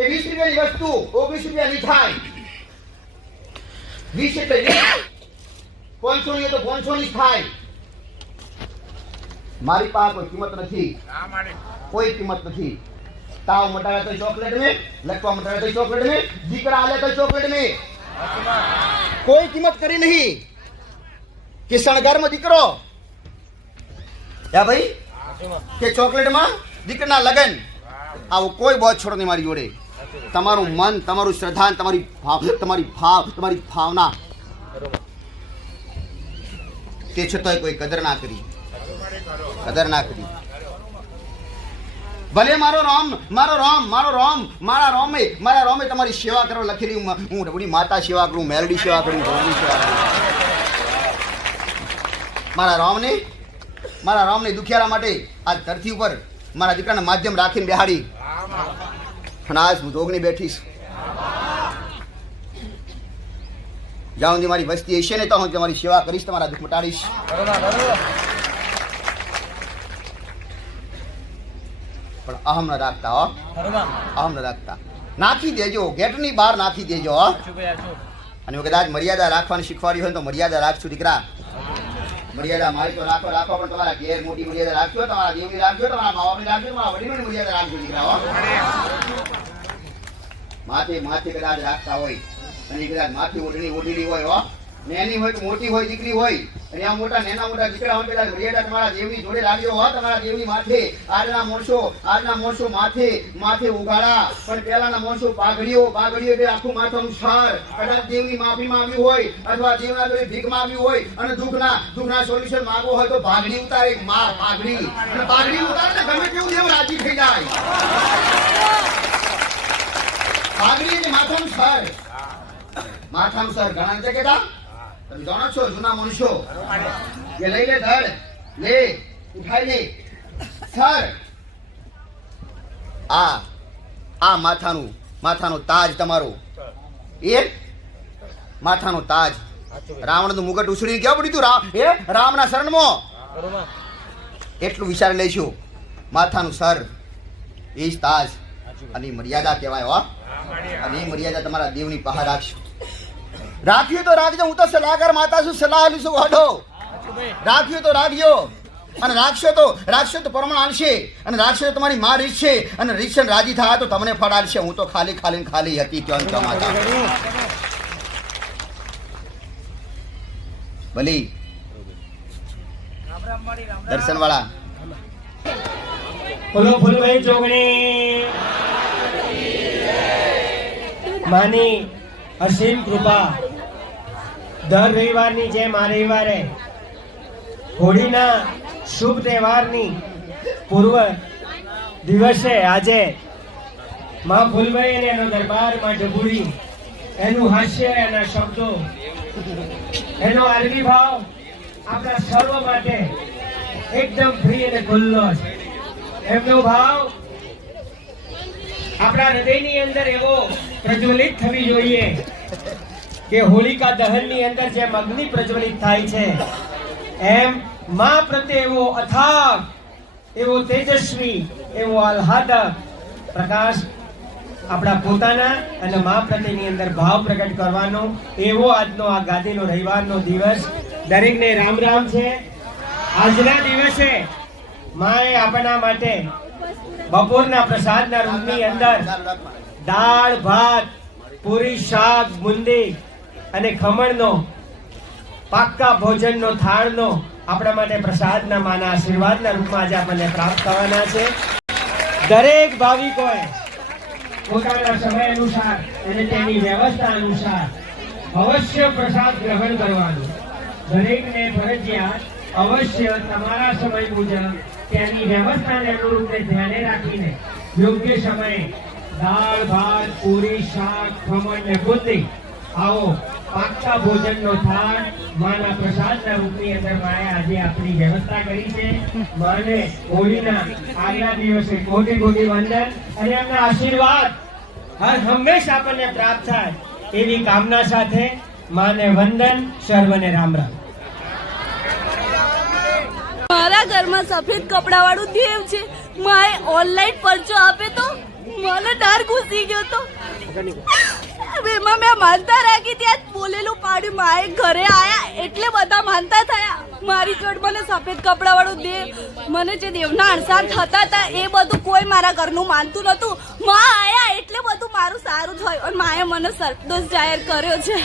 કે 20 રૂપિયાની વસ્તુ 19 રૂપિયાની થાય. 20 એટલે 500 ની તો 500 ની થાય. મારી પાસે કોઈ કિંમત નથી, કોઈ કિંમત નથી. તાવ મટાડે તો ચોકલેટ में, લખવા મટાડે તો ચોકલેટ में, દીકરા આલે તો ચોકલેટ में. કોઈ કિંમત કરી નહીં. કે શણગારમાં દીકરો યા ભાઈ કે ચોકલેટમાં દીકરાના લગન, આવું કોઈ બોજ છોડો નહીં મારી જોડે. તમારું મન, તમારું શ્રદ્ધા, તમારી ભાવના તે છતાંય કોઈ કદર ના કરી. ભલે મારા રોમે તમારી સેવા કરવા લખેલી. હું રબડી માતા સેવા કરું, મેલડી સેવા કરું, ભગવાનની સેવા કરું. મારા રામને દુખિયારા માટે આ ધરતી ઉપર મારા દીકરાના માધ્યમ રાખીને બેહાડી અને આજ હું જોગણી બેઠીશ. જ્યાં સુધી મારી વસ્તી હશે ને તો હું તમારી સેવા કરીશ, તમારા દુઃખ મટાડીશ. પણ અહમ ન રાખતા હો, અહમ ન રાખતા. નાખી દેજો, ગેટની બહાર નાખી દેજો હો. અને કદાચ મર્યાદા રાખવાની શીખવાડી હોય તો મર્યાદા રાખશું દીકરા. મર્યાદા મારી તો રાખો, પણ તમારા ઘેર મોટી મર્યાદા રાખજો, તમારા દેવની રાખજો, તમારા મા બાપની રાખજો, તમારા વડીલોની મર્યાદા રાખજો દીકરા હો. માથે કદાચ રાખતા હોય અને કદાચ માથે ઓઢેલી હોય હો, નેની હોય કે મોટી હોય, દીકરી હોય, અને આ નાના મોટા દીકરા હોય, કદાચ મર્યાદા તમારા દેવની જોડે રાખજો હો. તમારા દેવની માથે આજના માણસો માથે ઉગાડા, પણ પેલાના માણસો પાઘડીઓ એટલે આખું માથાનું સાર. કદાચ દેવની માફી માંગવી હોય અથવા દેવના જોડે ભીખ માંગવી હોય અને દુઃખના સોલ્યુશન માંગવો હોય તો પાઘડી ઉતારે. પાઘડી ઉતારે ને ગમે તેવું દેવ રાજી થઈ જાય. પાઘડી એટલે માથાનું સાર. ઘણા નથી કહેતા, તમે જાણો છો જૂના મનુષ્યો કે લઈ લે ધડ, લે ઉઠાઈ લે સર. આ માથાનો તાજ તમારો, એ માથાનો તાજ. રાવણનું મુગટ ઉછળીને કેવું પડ્યું તું રામના શરણમાં. એટલું વિચારી લઈશું. માથાનું સર એ જ તાજ અને મર્યાદા કહેવાય હો. અને એ મર્યાદા તમારા દેવની પહાડ રાખશો. રાખ્યું તો રાખજો. હું તો સલાહકાર માતા છું, સલાહ લઈશું વાડો. રાખ્યું તો રાખજો, અને રાખશો તો પ્રમાણ આલશે, અને રાખશો તો તમારી માં રીતશે, અને રીતશે રાજી થાય તો તમને ફળ આલશે. હું તો ખાલી હતી ક્યાં માતા. ભલી દર્શન વાળા બોલો ફૂલભાઈ જોગણી માની અસીમ કૃપા. દર રવિવારની જેમ આ રવિવારે હોળીના શુભ તહેવારની પૂર્વ દિવસે આજે મા ફૂલભાઈ અને એનો દરબાર માં ઢબુડી, એનું હાસ્ય, એના શબ્દો, એનો આરવી ભાવ આપણા સર્વ માટે એકદમ ફ્રી અને ખુલ્લો છે. એમનો ભાવ આપણા હૃદયની અંદર એવો પ્રજ્વલિત થવી જોઈએ કે હોલિકા દહનની અંદર જેમ અગ્નિ પ્રજ્વલિત થાય છે, એમ મા પ્રત્યે એવો અથાગ, એવો તેજસ્વી, એવો આહ્લાદક પ્રકાશ આપણા પોતાના અને મા પ્રત્યેની અંદર ભાવ પ્રગટ કરવાનો એવો આજનો આ ગાદીનો રવિવારનો દિવસ દરેકને રામ રામ છે. આજના દિવસે માએ આપણા માટે બપોરના પ્રસાદના રૂપની અંદર દાળ ભાત, પૂરી, શાક, બુંદી અને ખમણનો પાક્કા ભોજનનો થાળનો આપણા માટે પ્રસાદના માના આશીર્વાદના રૂપમાં આજે આપણને પ્રાપ્ત થવાના છે. દરેક ભાવિકોએ પોતાના સમય અનુસાર અને તેની વ્યવસ્થા અનુસાર અવશ્ય પ્રસાદ ગ્રહણ કરવાનું. દરેકને ફરજિયાત અવશ્ય તમારા સમય મુજબ તેની વ્યવસ્થાને અનુરૂપ ધ્યાને રાખીને યોગ્ય સમયે દાળ ભાત, પૂરી, શાક, ખમણ ને બુંદી આવો પાક્કા ભોજનનો થાળ માના પ્રસાદના રૂપની અંદર માએ આજે આપણી વ્યવસ્થા કરી છે. માને હોળીના આગલા દિવસે કોટી વંદન અને એમના આશીર્વાદ હંમેશા આપણને પ્રાપ્ત થાય એવી કામના સાથે માને વંદન. સર્વને રામ રામ. મારા ઘરમાં સફેદ કપડા વાળું દેવ છે. માએ ઓનલાઈન પરચો આપે તો મને ડર ઘૂસી ગયો તો એમાં મેં માનતા રાખી ત્યાં બોલેલું પાડ્યું માએ ઘરે આયા એટલે બધા માનતા થયા મારી જોડ મને સફેદ કપડા વાળું દેવ મને જે દેવના અણસાર થતા હતા એ બધું કોઈ મારા ઘરનું માનતું નતું માં આયા એટલે બધું મારું સારું થયું અને માએ મને સર્પદોષ જાહેર કર્યો છે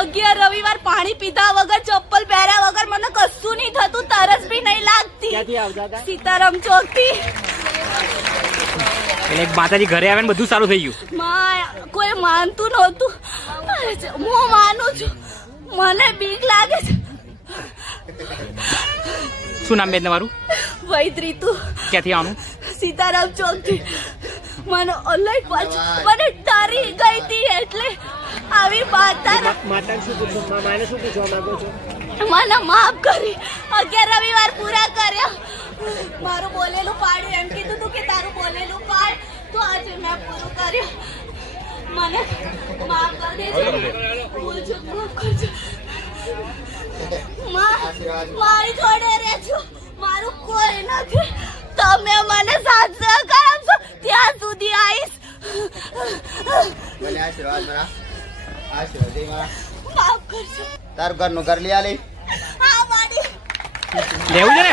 11 રવિવાર પાણી પીધા વગર ચપ્પલ પહેર્યા વગર મને કશું નહીં થતું તરસ બી નહીં લાગતી સીતારામ ચોક થી એટલે માતાજી ઘરે આવે ને બધું સારું થઈ ગયું કોઈ માનતું નહોતું હું માનું છું મને બીક લાગે છે શું નામ બેન તમારું વૈદ્રી તું ક્યાંથી આવવાનું સીતારામ ચોક થી મને ઓનલાઈન પાછું મને ડરી ગઈ હતી એટલે આવી માતા મને માફ કરી 11 રવિવાર પૂરા કર્યા મારું બોલેલું પાડ્યું એમ કીધું તું કે તારું બોલેલું પાડ તો આજે મેં પૂરું કર્યું મને માફ કરી દેજો ભૂલ ચૂક માફ કરજો મારી જોડે રહેજો મારું કોઈ નથી તમે મને સાથ સહકાર આપશો ત્યાં સુધી આવીશ માફ કરજો તારું ઘરનું ઘર લઈ આલી હા મારી લેવું છે ને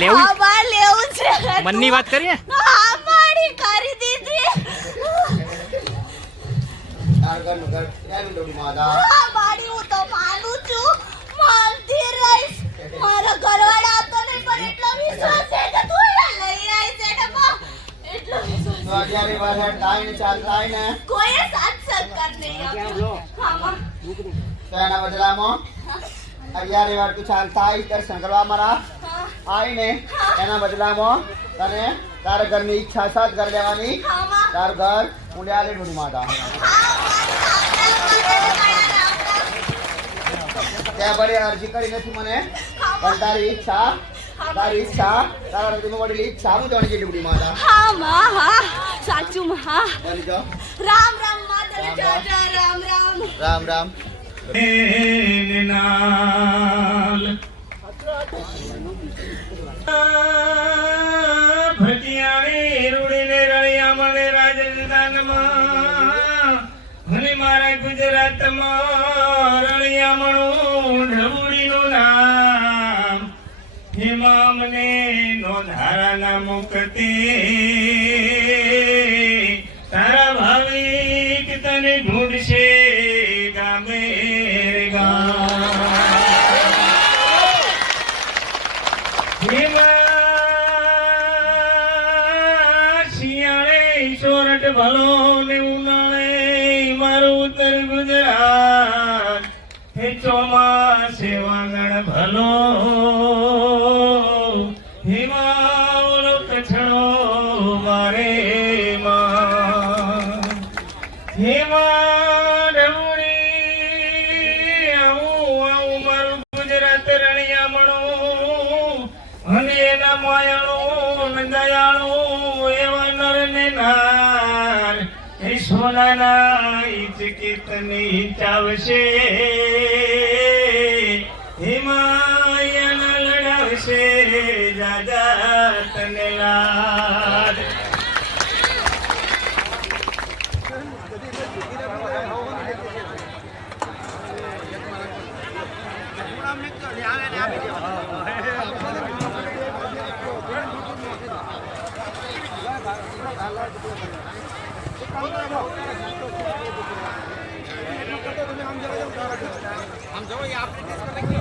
લેવું લેવું છે મનની વાત કરીએ હા મારી કરી દીધી તારું ઘરનું ઘર લઈ આલી ડોડી માતા હા મારી હું તો માનું છું માનતી રહીશ મારા ઘરવાળા આપતો નહીં પણ એટલો વિશ્વાસ છે કે તું અહીંયા લઈ આવી છે ને માં એટલો વિશ્વાસ તો 11 વાર ટાઈમ ચાલતા હોય ને કોઈએ સાથ સહકાર નહીં આપ્યો હા માં તો એના બદલામાં 11 વાર તું ચાલતા આવી દર્શન કરવા મારા આવીને એના બદલામાં તને તારા ઘરની ઈચ્છા સાથ કરી લેવાની હા માં તારું ઘર હું લઈ આલી ડોડી માતા ત્યાં બધી અરજી કરી નથી મને પણ તારી ઈચ્છા તારા હૃદયમાં વડેલી ઈચ્છા હું જાણી જેટલી બધી માતા હા માં હા સાચું માં હા બની જાઓ રામ રામ માતા જય જય રામ રામ રામ રામ ભટિયાળી રૂડીને રળિયા મળે રાજસ્થાનમાં અને મારા ગુજરાતમાં રળિયા મળું ઢબુડીનું નામ હિમામને નો ધારાના મુકતે તારા ભાવિક તને ઢૂંઢશે ગામે શિયાળે સોરઠ ભલો ને ઉનાળે મારું ઉત્તર ગુજરાત હે ચોમાસે વાગણ ભલો હિમાવલો કચ્છણો મારે માં હિમા ઢવણી આવું મારું ગુજરાત રણિયામણું અને એના માયાળું ને દયાળું એવા નર ને નાર એ સોનાના ઈચકીતની ચાવશે હિમાયન લડાવશે જાજા તને લાડ આમ જવો આપણે